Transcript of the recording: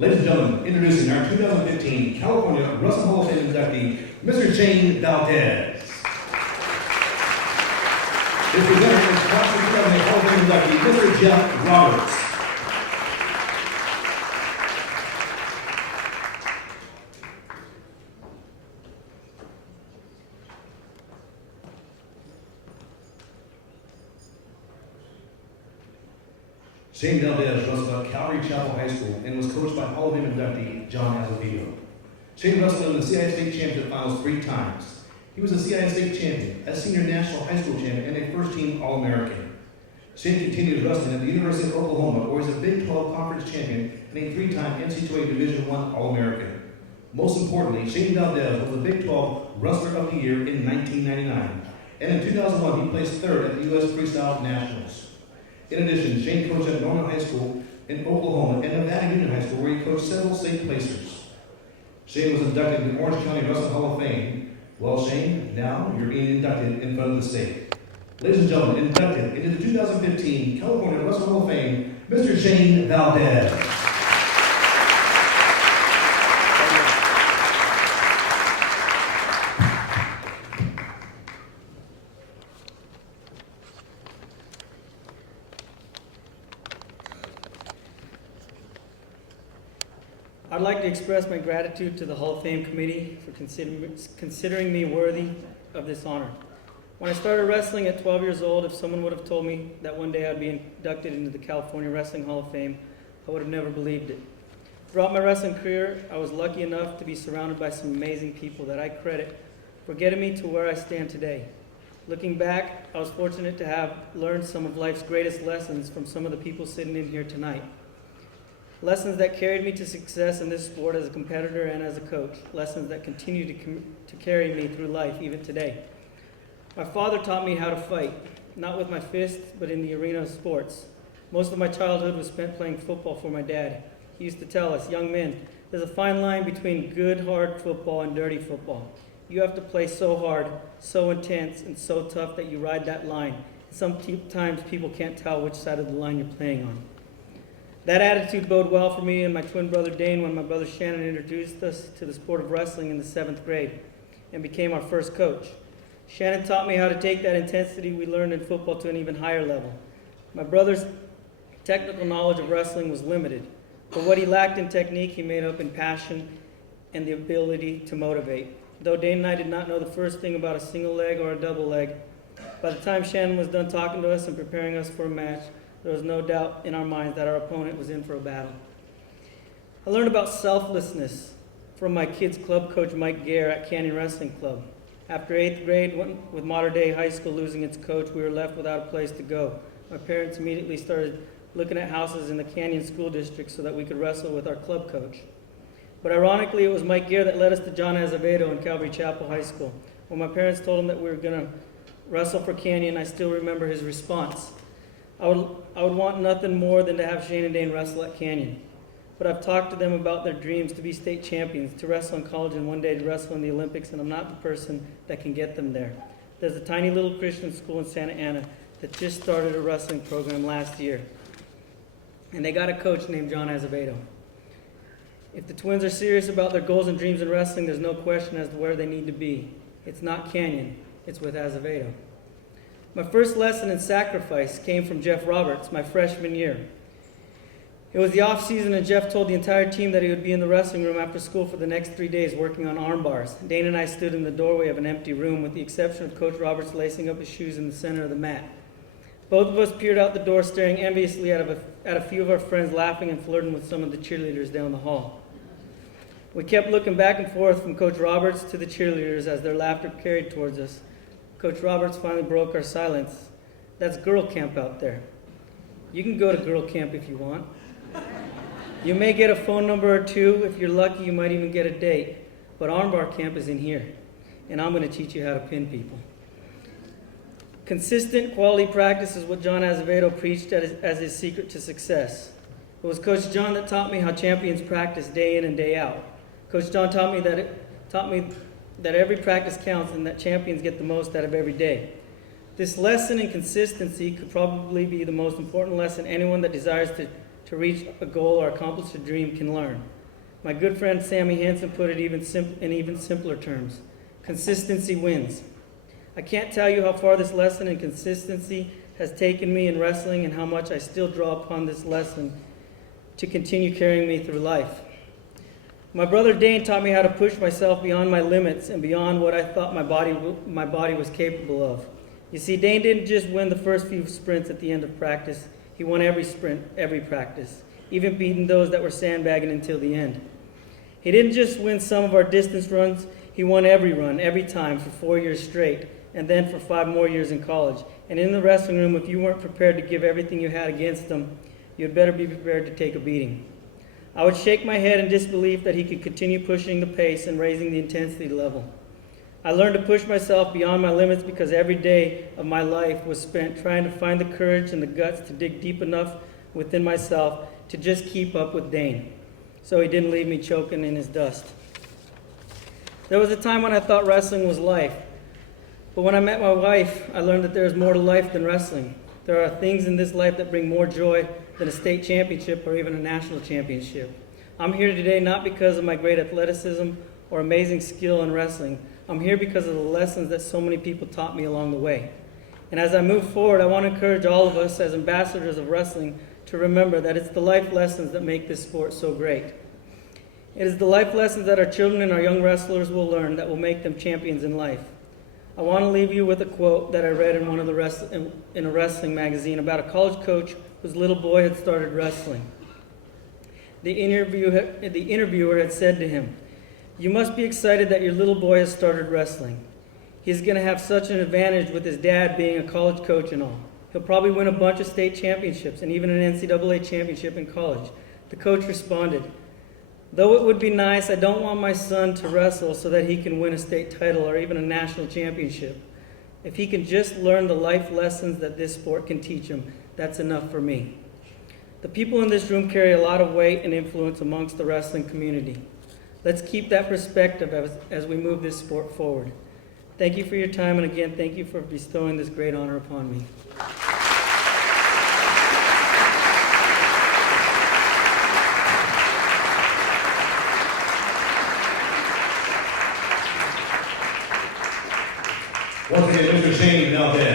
Ladies and gentlemen, introducing our 2015 California Wrestling Hall of Fame inductee, Mr. Shane Valdez. His presenter is Class of 2008 Hall of Fame inductee, Mr. Jeff Roberts. Shane Valdez wrestled at Calvary Chapel High School and was coached by Hall of Fame inductee John Azevedo. Shane wrestled in the CIS State Championship Finals 3 times. He was a CIS State Champion, a Senior National High School Champion, and a first-team All-American. Shane continued wrestling at the University of Oklahoma, where he was a Big 12 Conference Champion and a 3-time NCAA Division I All-American. Most importantly, Shane Valdez was the Big 12 Wrestler of the Year in 1999, and in 2001 he placed 3rd at the U.S. Freestyle Nationals. In addition, Shane coached at Norman High School in Oklahoma and Nevada Union High School, where he coached several state placers. Shane was inducted into the Orange County Wrestling Hall of Fame. Well, Shane, now you're being inducted in front of the state. Ladies and gentlemen, inducted into the 2015 California Wrestling Hall of Fame, Mr. Shane Valdez. I'd like to express my gratitude to the Hall of Fame Committee for considering me worthy of this honor. When I started wrestling at 12 years old, if someone would have told me that one day I'd be inducted into the California Wrestling Hall of Fame, I would have never believed it. Throughout my wrestling career, I was lucky enough to be surrounded by some amazing people that I credit for getting me to where I stand today. Looking back, I was fortunate to have learned some of life's greatest lessons from some of the people sitting in here tonight. Lessons that carried me to success in this sport as a competitor and as a coach. Lessons that continue to carry me through life even today. My father taught me how to fight, not with my fists, but in the arena of sports. Most of my childhood was spent playing football for my dad. He used to tell us, young men, there's a fine line between good, hard football and dirty football. You have to play so hard, so intense, and so tough that you ride that line. Sometimes people can't tell which side of the line you're playing on. That attitude boded well for me and my twin brother Dane when my brother Shannon introduced us to the sport of wrestling in the 7th grade and became our first coach. Shannon taught me how to take that intensity we learned in football to an even higher level. My brother's technical knowledge of wrestling was limited, but what he lacked in technique he made up in passion and the ability to motivate. Though Dane and I did not know the first thing about a single leg or a double leg, by the time Shannon was done talking to us and preparing us for a match, there was no doubt in our minds that our opponent was in for a battle. I learned about selflessness from my kids' club coach, Mike Gare, at Canyon Wrestling Club. After 8th grade, with Modern Day High School losing its coach, we were left without a place to go. My parents immediately started looking at houses in the Canyon School District so that we could wrestle with our club coach. But ironically, it was Mike Gare that led us to John Azevedo in Calvary Chapel High School. When my parents told him that we were going to wrestle for Canyon, I still remember his response. I would want nothing more than to have Shane and Dane wrestle at Canyon. But I've talked to them about their dreams to be state champions, to wrestle in college, and one day to wrestle in the Olympics, and I'm not the person that can get them there. There's a tiny little Christian school in Santa Ana that just started a wrestling program last year. And they got a coach named John Azevedo. If the twins are serious about their goals and dreams in wrestling, there's no question as to where they need to be. It's not Canyon, it's with Azevedo. My first lesson in sacrifice came from Jeff Roberts, my freshman year. It was the off season, and Jeff told the entire team that he would be in the wrestling room after school for the next 3 days working on arm bars. Dane and I stood in the doorway of an empty room with the exception of Coach Roberts lacing up his shoes in the center of the mat. Both of us peered out the door, staring enviously at a few of our friends laughing and flirting with some of the cheerleaders down the hall. We kept looking back and forth from Coach Roberts to the cheerleaders as their laughter carried towards us. Coach Roberts finally broke our silence. That's girl camp out there. You can go to girl camp if you want. You may get a phone number or two. If you're lucky, you might even get a date. But armbar camp is in here, and I'm going to teach you how to pin people. Consistent quality practice is what John Azevedo preached as his secret to success. It was Coach John that taught me how champions practice day in and day out. Coach John taught me that every practice counts and that champions get the most out of every day. This lesson in consistency could probably be the most important lesson anyone that desires to to reach a goal or accomplish a dream can learn. My good friend Sammy Hansen put it in even simpler terms. Consistency wins. I can't tell you how far this lesson in consistency has taken me in wrestling and how much I still draw upon this lesson to continue carrying me through life. My brother Dane taught me how to push myself beyond my limits and beyond what I thought my body was capable of. You see, Dane didn't just win the first few sprints at the end of practice. He won every sprint, every practice, even beating those that were sandbagging until the end. He didn't just win some of our distance runs. He won every run, every time, for 4 years straight, and then for 5 more years in college. And in the wrestling room, if you weren't prepared to give everything you had against him, you'd better be prepared to take a beating. I would shake my head in disbelief that he could continue pushing the pace and raising the intensity level. I learned to push myself beyond my limits because every day of my life was spent trying to find the courage and the guts to dig deep enough within myself to just keep up with Dane, so he didn't leave me choking in his dust. There was a time when I thought wrestling was life, but when I met my wife, I learned that there is more to life than wrestling. There are things in this life that bring more joy than a state championship or even a national championship. I'm here today not because of my great athleticism or amazing skill in wrestling. I'm here because of the lessons that so many people taught me along the way. And as I move forward, I want to encourage all of us as ambassadors of wrestling to remember that it's the life lessons that make this sport so great. It is the life lessons that our children and our young wrestlers will learn that will make them champions in life. I want to leave you with a quote that I read in in a wrestling magazine about a college coach whose little boy had started wrestling. The interviewer had said to him, "You must be excited that your little boy has started wrestling. He's going to have such an advantage with his dad being a college coach and all. He'll probably win a bunch of state championships and even an NCAA championship in college." The coach responded, "Though it would be nice, I don't want my son to wrestle so that he can win a state title or even a national championship. If he can just learn the life lessons that this sport can teach him, that's enough for me." The people in this room carry a lot of weight and influence amongst the wrestling community. Let's keep that perspective as we move this sport forward. Thank you for your time, and again, thank you for bestowing this great honor upon me. Once again, Mr. Shane Valdez.